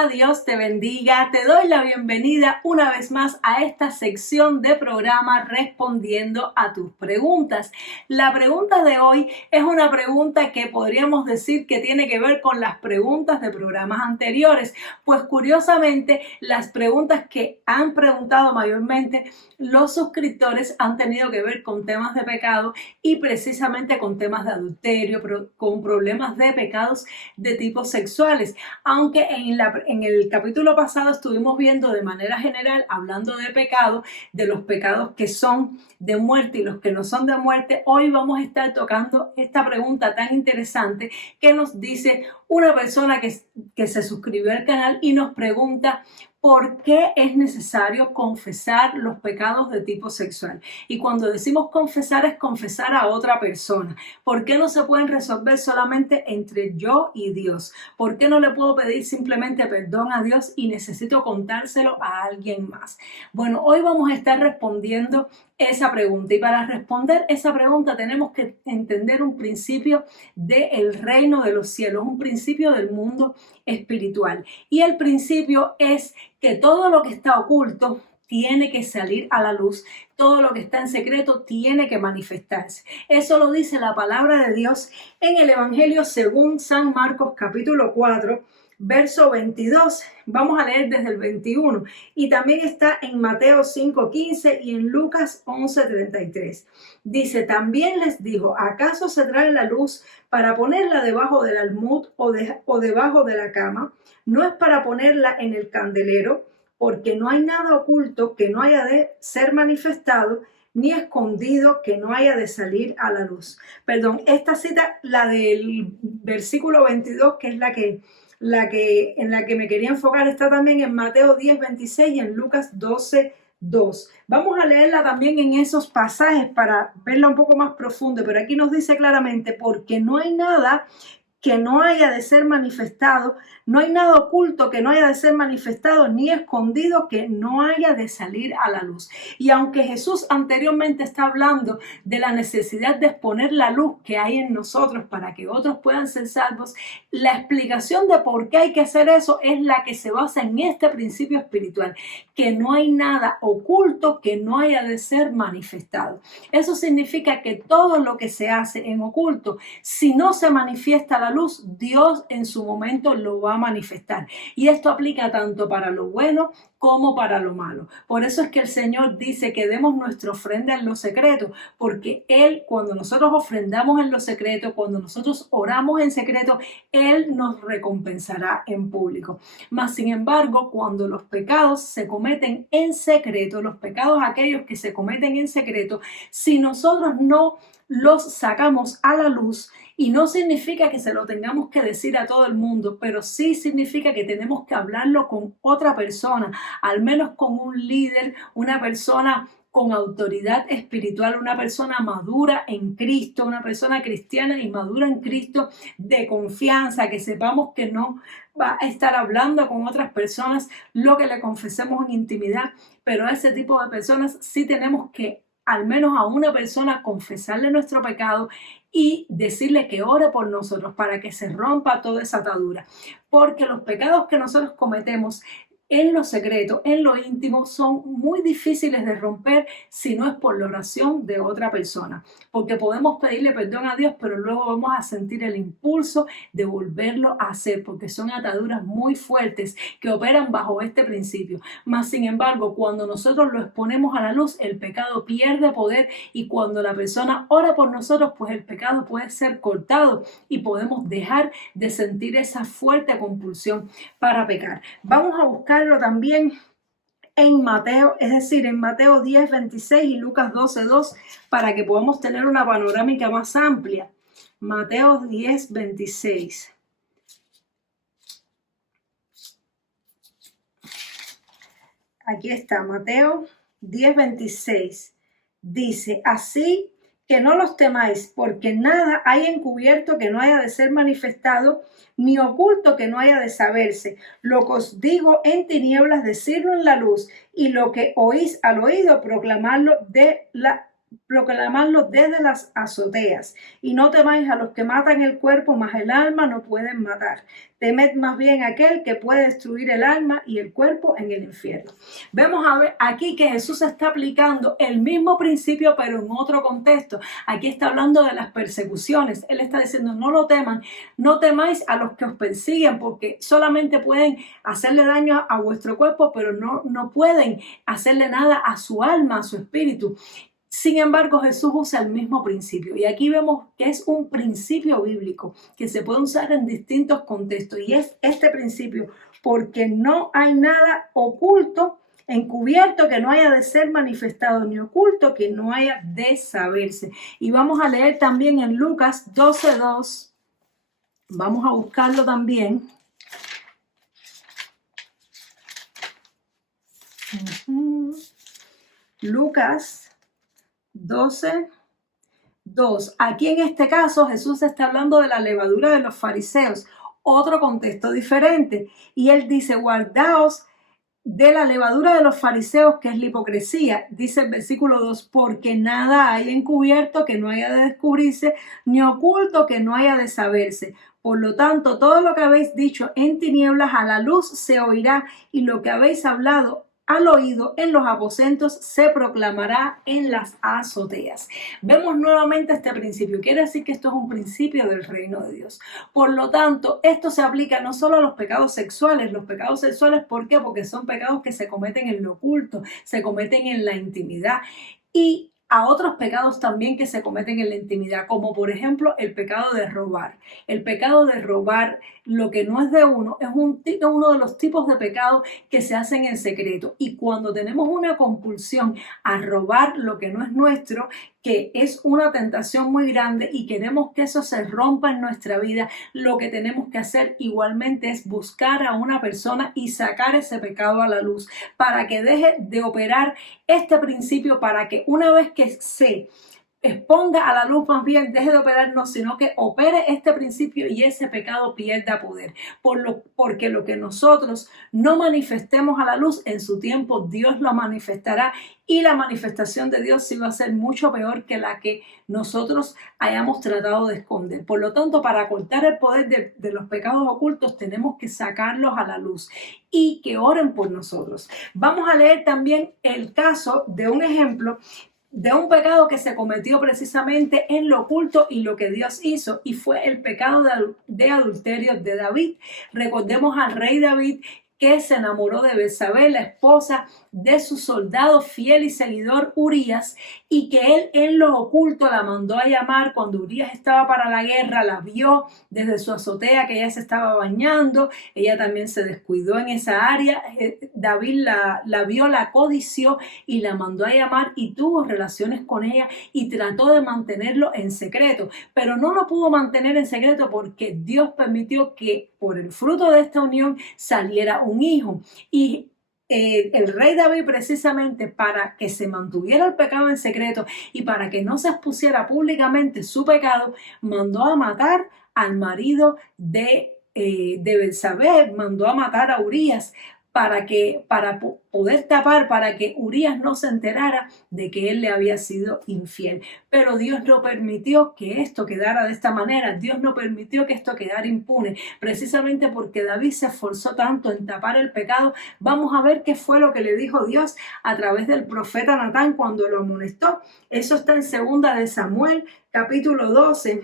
Hola, Dios te bendiga. Te doy la bienvenida una vez más a esta sección de programa respondiendo a tus preguntas. La pregunta de hoy es una pregunta que podríamos decir que tiene que ver con las preguntas de programas anteriores, pues curiosamente las preguntas que han preguntado mayormente los suscriptores han tenido que ver con temas de pecado y precisamente con temas de adulterio, con problemas de pecados de tipo sexuales. Aunque en el capítulo pasado estuvimos viendo de manera general, hablando de pecado, de los pecados que son de muerte y los que no son de muerte, hoy vamos a estar tocando esta pregunta tan interesante que nos dice una persona que se suscribió al canal y nos pregunta: ¿por qué es necesario confesar los pecados de tipo sexual? Y cuando decimos confesar, es confesar a otra persona. ¿Por qué no se pueden resolver solamente entre yo y Dios? ¿Por qué no le puedo pedir simplemente perdón a Dios y necesito contárselo a alguien más? Bueno, hoy vamos a estar respondiendo esa pregunta, y para responder esa pregunta tenemos que entender un principio del reino de los cielos, un principio del mundo espiritual. Y el principio es que todo lo que está oculto tiene que salir a la luz, todo lo que está en secreto tiene que manifestarse. Eso lo dice la palabra de Dios en el Evangelio según San Marcos capítulo 4, verso 22. Vamos a leer desde el 21 y también está en Mateo 5:15 y en Lucas 11:33. Dice: también les dijo, ¿acaso se trae la luz para ponerla debajo del almud o debajo de la cama? No es para ponerla en el candelero, porque no hay nada oculto que no haya de ser manifestado, ni escondido que no haya de salir a la luz. Perdón, esta cita, la del versículo 22, que es en la que me quería enfocar, está también en Mateo 10:26 y en Lucas 12:2. Vamos a leerla también en esos pasajes para verla un poco más profundo, pero aquí nos dice claramente: porque no hay nada que no haya de ser manifestado, no hay nada oculto que no haya de ser manifestado, ni escondido que no haya de salir a la luz. Y aunque Jesús anteriormente está hablando de la necesidad de exponer la luz que hay en nosotros para que otros puedan ser salvos, la explicación de por qué hay que hacer eso es la que se basa en este principio espiritual, que no hay nada oculto que no haya de ser manifestado. Eso significa que todo lo que se hace en oculto, si no se manifiesta la luz, Dios en su momento lo va a manifestar. Y esto aplica tanto para lo bueno como para lo malo. Por eso es que el Señor dice que demos nuestra ofrenda en lo secreto, porque Él, cuando nosotros ofrendamos en lo secreto, cuando nosotros oramos en secreto, Él nos recompensará en público. Mas, sin embargo, cuando los pecados se cometen en secreto, los pecados aquellos que se cometen en secreto, si nosotros no los sacamos a la luz, y no significa que se lo tengamos que decir a todo el mundo, pero sí significa que tenemos que hablarlo con otra persona, al menos con un líder, una persona con autoridad espiritual, una persona madura en Cristo, una persona cristiana y madura en Cristo, de confianza, que sepamos que no va a estar hablando con otras personas lo que le confesemos en intimidad, pero a ese tipo de personas sí tenemos que al menos a una persona confesarle nuestro pecado y decirle que ore por nosotros para que se rompa toda esa atadura. Porque los pecados que nosotros cometemos en lo secreto, en lo íntimo, son muy difíciles de romper si no es por la oración de otra persona. Porque podemos pedirle perdón a Dios, pero luego vamos a sentir el impulso de volverlo a hacer, porque son ataduras muy fuertes que operan bajo este principio. Mas, sin embargo, cuando nosotros lo exponemos a la luz, el pecado pierde poder, y cuando la persona ora por nosotros, pues el pecado puede ser cortado y podemos dejar de sentir esa fuerte compulsión para pecar. Vamos a buscarlo también en Mateo, es decir, en Mateo 10:26 y Lucas 12:2, para que podamos tener una panorámica más amplia. Mateo 10:26. Aquí está, Mateo 10:26. Dice: así que no los temáis, porque nada hay encubierto que no haya de ser manifestado, ni oculto que no haya de saberse. Lo que os digo en tinieblas, decirlo en la luz, y lo que oís al oído, proclamarlo proclamarlo desde las azoteas. Y no temáis a los que matan el cuerpo, mas el alma no pueden matar. Temed más bien a aquel que puede destruir el alma y el cuerpo en el infierno. Vemos a ver aquí que Jesús está aplicando el mismo principio, pero en otro contexto. Aquí está hablando de las persecuciones. Él está diciendo, no lo teman, no temáis a los que os persiguen, porque solamente pueden hacerle daño a vuestro cuerpo, pero no pueden hacerle nada a su alma, a su espíritu. Sin embargo, Jesús usa el mismo principio y aquí vemos que es un principio bíblico que se puede usar en distintos contextos y es este principio, porque no hay nada oculto, encubierto que no haya de ser manifestado, ni oculto que no haya de saberse. Y vamos a leer también en Lucas 12:2, vamos a buscarlo también. Lucas 12:2. Aquí en este caso Jesús está hablando de la levadura de los fariseos, otro contexto diferente. Y él dice, guardaos de la levadura de los fariseos, que es la hipocresía. Dice el versículo 2, porque nada hay encubierto que no haya de descubrirse, ni oculto que no haya de saberse. Por lo tanto, todo lo que habéis dicho en tinieblas a la luz se oirá, y lo que habéis hablado al oído en los aposentos se proclamará en las azoteas. Vemos nuevamente este principio. Quiere decir que esto es un principio del reino de Dios. Por lo tanto, esto se aplica no solo a los pecados sexuales. Los pecados sexuales, ¿por qué? Porque son pecados que se cometen en lo oculto, se cometen en la intimidad. Y a otros pecados también que se cometen en la intimidad, como por ejemplo el pecado de robar. El pecado de robar lo que no es de uno es uno de los tipos de pecados que se hacen en secreto. Y cuando tenemos una compulsión a robar lo que no es nuestro, que es una tentación muy grande y queremos que eso se rompa en nuestra vida, lo que tenemos que hacer igualmente es buscar a una persona y sacar ese pecado a la luz para que deje de operar este principio, para que una vez que se exponga a la luz, más bien deje de operar, no, sino que opere este principio y ese pecado pierda poder. Porque lo que nosotros no manifestemos a la luz, en su tiempo Dios lo manifestará, y la manifestación de Dios sí va a ser mucho peor que la que nosotros hayamos tratado de esconder. Por lo tanto, para cortar el poder de los pecados ocultos, tenemos que sacarlos a la luz y que oren por nosotros. Vamos a leer también el caso de un ejemplo de un pecado que se cometió precisamente en lo oculto y lo que Dios hizo, y fue el pecado de adulterio de David. Recordemos al rey David, que se enamoró de Betsabé, la esposa de su soldado fiel y seguidor Urías, y que él en lo oculto la mandó a llamar cuando Urías estaba para la guerra, la vio desde su azotea que ella se estaba bañando, ella también se descuidó en esa área, David la vio, la codició y la mandó a llamar y tuvo relaciones con ella y trató de mantenerlo en secreto, pero no lo pudo mantener en secreto porque Dios permitió que por el fruto de esta unión saliera un hijo. Y el rey David, precisamente para que se mantuviera el pecado en secreto y para que no se expusiera públicamente su pecado, mandó a matar al marido de Betsabé, mandó a matar a Urías para poder tapar, para que Urías no se enterara de que él le había sido infiel. Pero Dios no permitió que esto quedara de esta manera. Dios no permitió que esto quedara impune, precisamente porque David se esforzó tanto en tapar el pecado. Vamos a ver qué fue lo que le dijo Dios a través del profeta Natán cuando lo amonestó. Eso está en 2 de Samuel, capítulo 12.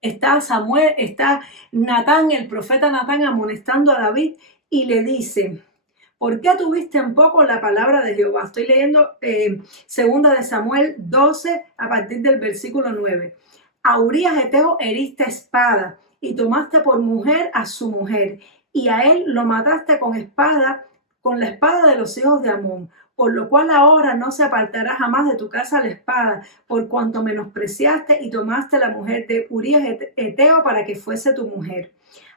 Está Natán, el profeta Natán, amonestando a David y le dice: ¿por qué tuviste en poco la palabra de Jehová? Estoy leyendo 2 de Samuel 12 a partir del versículo 9. A Urías Eteo heriste espada y tomaste por mujer a su mujer, y a él lo mataste con la espada de los hijos de Amón. Por lo cual ahora no se apartará jamás de tu casa la espada, por cuanto menospreciaste y tomaste la mujer de Urías Eteo para que fuese tu mujer.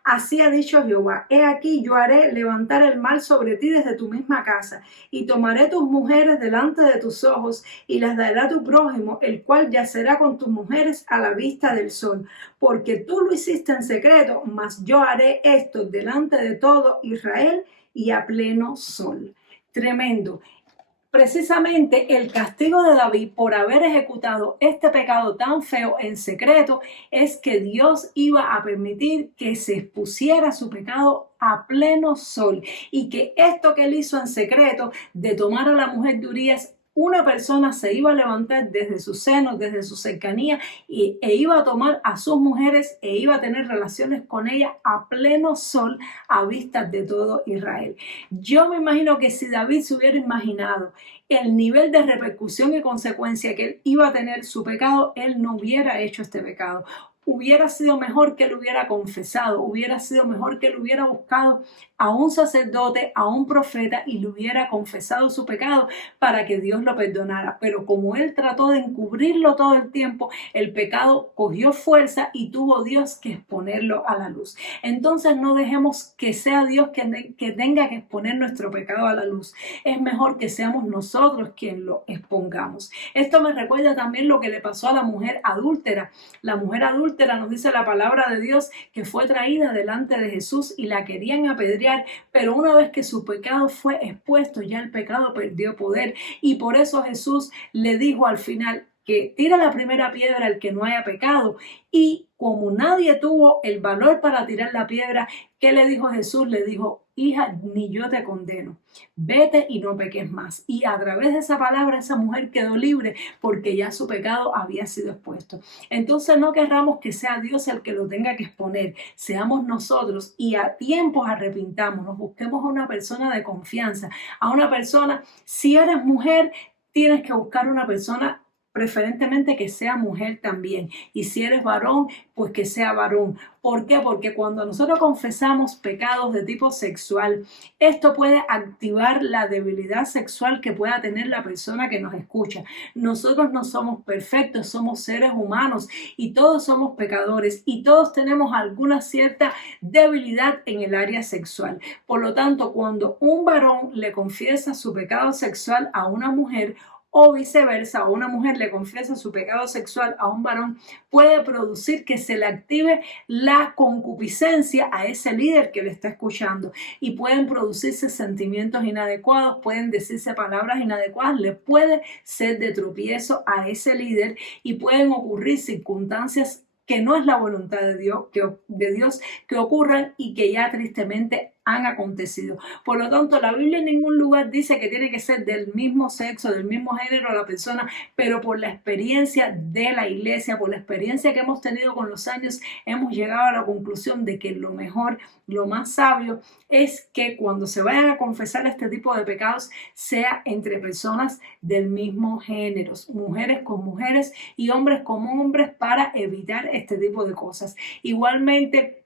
Así ha dicho Jehová: he aquí, yo haré levantar el mal sobre ti desde tu misma casa, y tomaré tus mujeres delante de tus ojos, y las daré a tu prójimo, el cual yacerá con tus mujeres a la vista del sol. Porque tú lo hiciste en secreto, mas yo haré esto delante de todo Israel y a pleno sol. Tremendo. Precisamente el castigo de David por haber ejecutado este pecado tan feo en secreto es que Dios iba a permitir que se expusiera su pecado a pleno sol y que esto que él hizo en secreto de tomar a la mujer de Urías, una persona se iba a levantar desde su seno, desde su cercanía e iba a tomar a sus mujeres e iba a tener relaciones con ellas a pleno sol a vistas de todo Israel. Yo me imagino que si David se hubiera imaginado el nivel de repercusión y consecuencia que él iba a tener su pecado, él no hubiera hecho este pecado. Hubiera sido mejor que él hubiera confesado, hubiera sido mejor que él hubiera buscado a un sacerdote, a un profeta y le hubiera confesado su pecado para que Dios lo perdonara. Pero como él trató de encubrirlo todo el tiempo, el pecado cogió fuerza y tuvo Dios que exponerlo a la luz. Entonces no dejemos que sea Dios que tenga que exponer nuestro pecado a la luz. Es mejor que seamos nosotros quien lo expongamos. Esto me recuerda también lo que le pasó a la mujer adúltera. La mujer adúltera, nos dice la palabra de Dios, que fue traída delante de Jesús y la querían apedrear, pero una vez que su pecado fue expuesto, ya el pecado perdió poder y por eso Jesús le dijo al final que tira la primera piedra el que no haya pecado. Y como nadie tuvo el valor para tirar la piedra, ¿qué le dijo Jesús? Le dijo: hija, ni yo te condeno, vete y no peques más. Y a través de esa palabra esa mujer quedó libre porque ya su pecado había sido expuesto. Entonces no querramos que sea Dios el que lo tenga que exponer, seamos nosotros y a tiempos arrepintámonos, busquemos a una persona de confianza, a una persona. Si eres mujer, tienes que buscar una persona preferentemente que sea mujer también. Y si eres varón, pues que sea varón. ¿Por qué? Porque cuando nosotros confesamos pecados de tipo sexual, esto puede activar la debilidad sexual que pueda tener la persona que nos escucha. Nosotros no somos perfectos, somos seres humanos y todos somos pecadores y todos tenemos alguna cierta debilidad en el área sexual. Por lo tanto, cuando un varón le confiesa su pecado sexual a una mujer, o viceversa, o una mujer le confiesa su pecado sexual a un varón, puede producir que se le active la concupiscencia a ese líder que le está escuchando y pueden producirse sentimientos inadecuados, pueden decirse palabras inadecuadas, le puede ser de tropiezo a ese líder y pueden ocurrir circunstancias que no es la voluntad de Dios que ocurran y que ya tristemente han acontecido. Por lo tanto, la Biblia en ningún lugar dice que tiene que ser del mismo sexo, del mismo género la persona, pero por la experiencia de la iglesia, por la experiencia que hemos tenido con los años, hemos llegado a la conclusión de que lo mejor, lo más sabio es que cuando se vayan a confesar este tipo de pecados sea entre personas del mismo género, mujeres con mujeres y hombres con hombres, para evitar este tipo de cosas. Igualmente,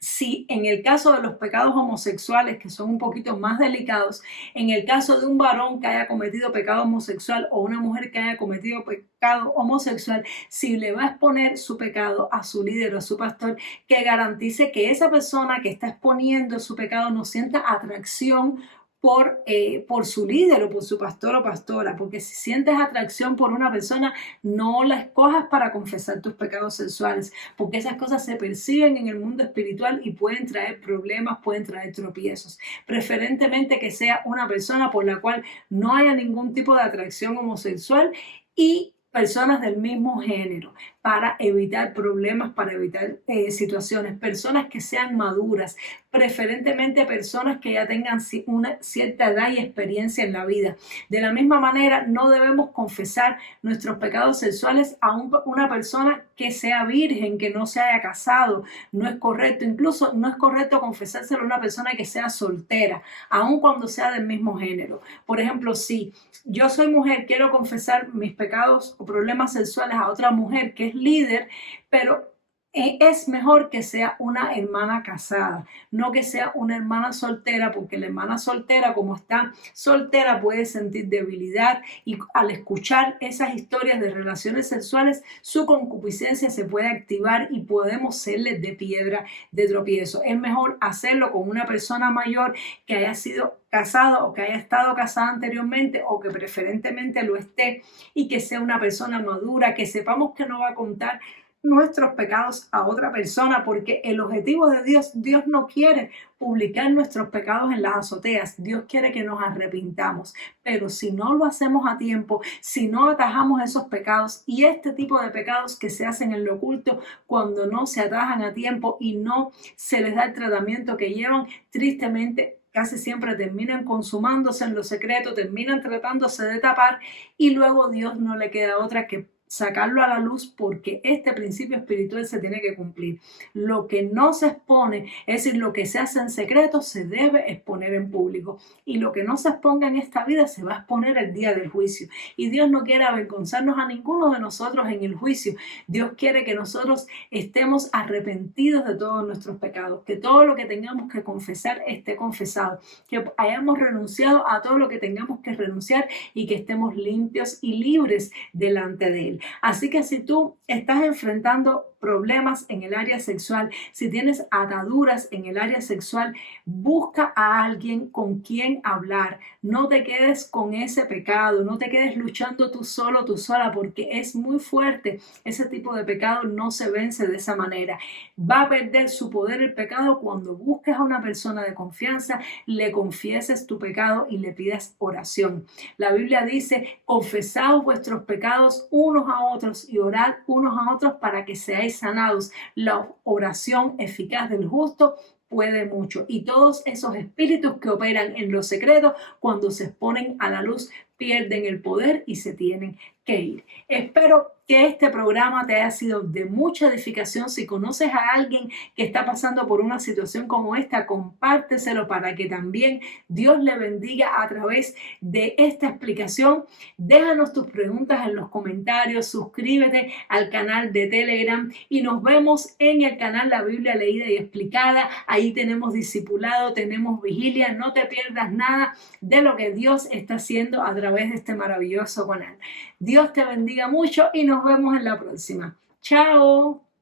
si en el caso de los pecados homosexuales, que son un poquito más delicados, en el caso de un varón que haya cometido pecado homosexual o una mujer que haya cometido pecado homosexual, si le va a exponer su pecado a su líder o a su pastor, que garantice que esa persona que está exponiendo su pecado no sienta atracción por su líder o por su pastor o pastora, porque si sientes atracción por una persona, no la escojas para confesar tus pecados sexuales, porque esas cosas se perciben en el mundo espiritual y pueden traer problemas, pueden traer tropiezos. Preferentemente que sea una persona por la cual no haya ningún tipo de atracción homosexual y personas del mismo género, para evitar problemas, para evitar situaciones, personas que sean maduras, preferentemente personas que ya tengan una cierta edad y experiencia en la vida. De la misma manera, no debemos confesar nuestros pecados sexuales a una persona que sea virgen, que no se haya casado. No es correcto. Incluso no es correcto confesárselo a una persona que sea soltera, aun cuando sea del mismo género. Por ejemplo, si yo soy mujer, quiero confesar mis pecados o problemas sexuales a otra mujer que es líder, pero es mejor que sea una hermana casada, no que sea una hermana soltera, porque la hermana soltera, como está soltera, puede sentir debilidad y al escuchar esas historias de relaciones sexuales, su concupiscencia se puede activar y podemos serle de piedra de tropiezo. Es mejor hacerlo con una persona mayor que haya sido casado o que haya estado casada anteriormente o que preferentemente lo esté y que sea una persona madura, que sepamos que no va a contar nuestros pecados a otra persona, porque el objetivo de Dios no quiere publicar nuestros pecados en las azoteas. Dios quiere que nos arrepintamos, pero si no lo hacemos a tiempo, si no atajamos esos pecados y este tipo de pecados que se hacen en lo oculto, cuando no se atajan a tiempo y no se les da el tratamiento que llevan, tristemente casi siempre terminan consumándose en lo secreto, terminan tratándose de tapar y luego Dios no le queda otra que sacarlo a la luz, porque este principio espiritual se tiene que cumplir. Lo que no se expone, es decir, lo que se hace en secreto, se debe exponer en público. Y lo que no se exponga en esta vida se va a exponer el día del juicio. Y Dios no quiere avergonzarnos a ninguno de nosotros en el juicio. Dios quiere que nosotros estemos arrepentidos de todos nuestros pecados, que todo lo que tengamos que confesar esté confesado, que hayamos renunciado a todo lo que tengamos que renunciar y que estemos limpios y libres delante de Él. Así que si tú estás enfrentando problemas en el área sexual, si tienes ataduras en el área sexual, busca a alguien con quien hablar. No te quedes con ese pecado, no te quedes luchando tú solo, tú sola, porque es muy fuerte. Ese tipo de pecado no se vence de esa manera. Va a perder su poder el pecado cuando busques a una persona de confianza, le confieses tu pecado y le pidas oración. La Biblia dice: confesaos vuestros pecados unos a otros y orad unos a otros para que seáis sanados. La oración eficaz del justo puede mucho, y todos esos espíritus que operan en lo secreto, cuando se exponen a la luz, pierden el poder y se tienen que ir. Espero que este programa te haya sido de mucha edificación. Si conoces a alguien que está pasando por una situación como esta, compárteselo para que también Dios le bendiga a través de esta explicación. Déjanos tus preguntas en los comentarios, suscríbete al canal de Telegram y nos vemos en el canal La Biblia Leída y Explicada. Ahí tenemos discipulado, tenemos vigilia. No te pierdas nada de lo que Dios está haciendo a través de este maravilloso canal. Dios te bendiga mucho y nos vemos en la próxima. ¡Chao!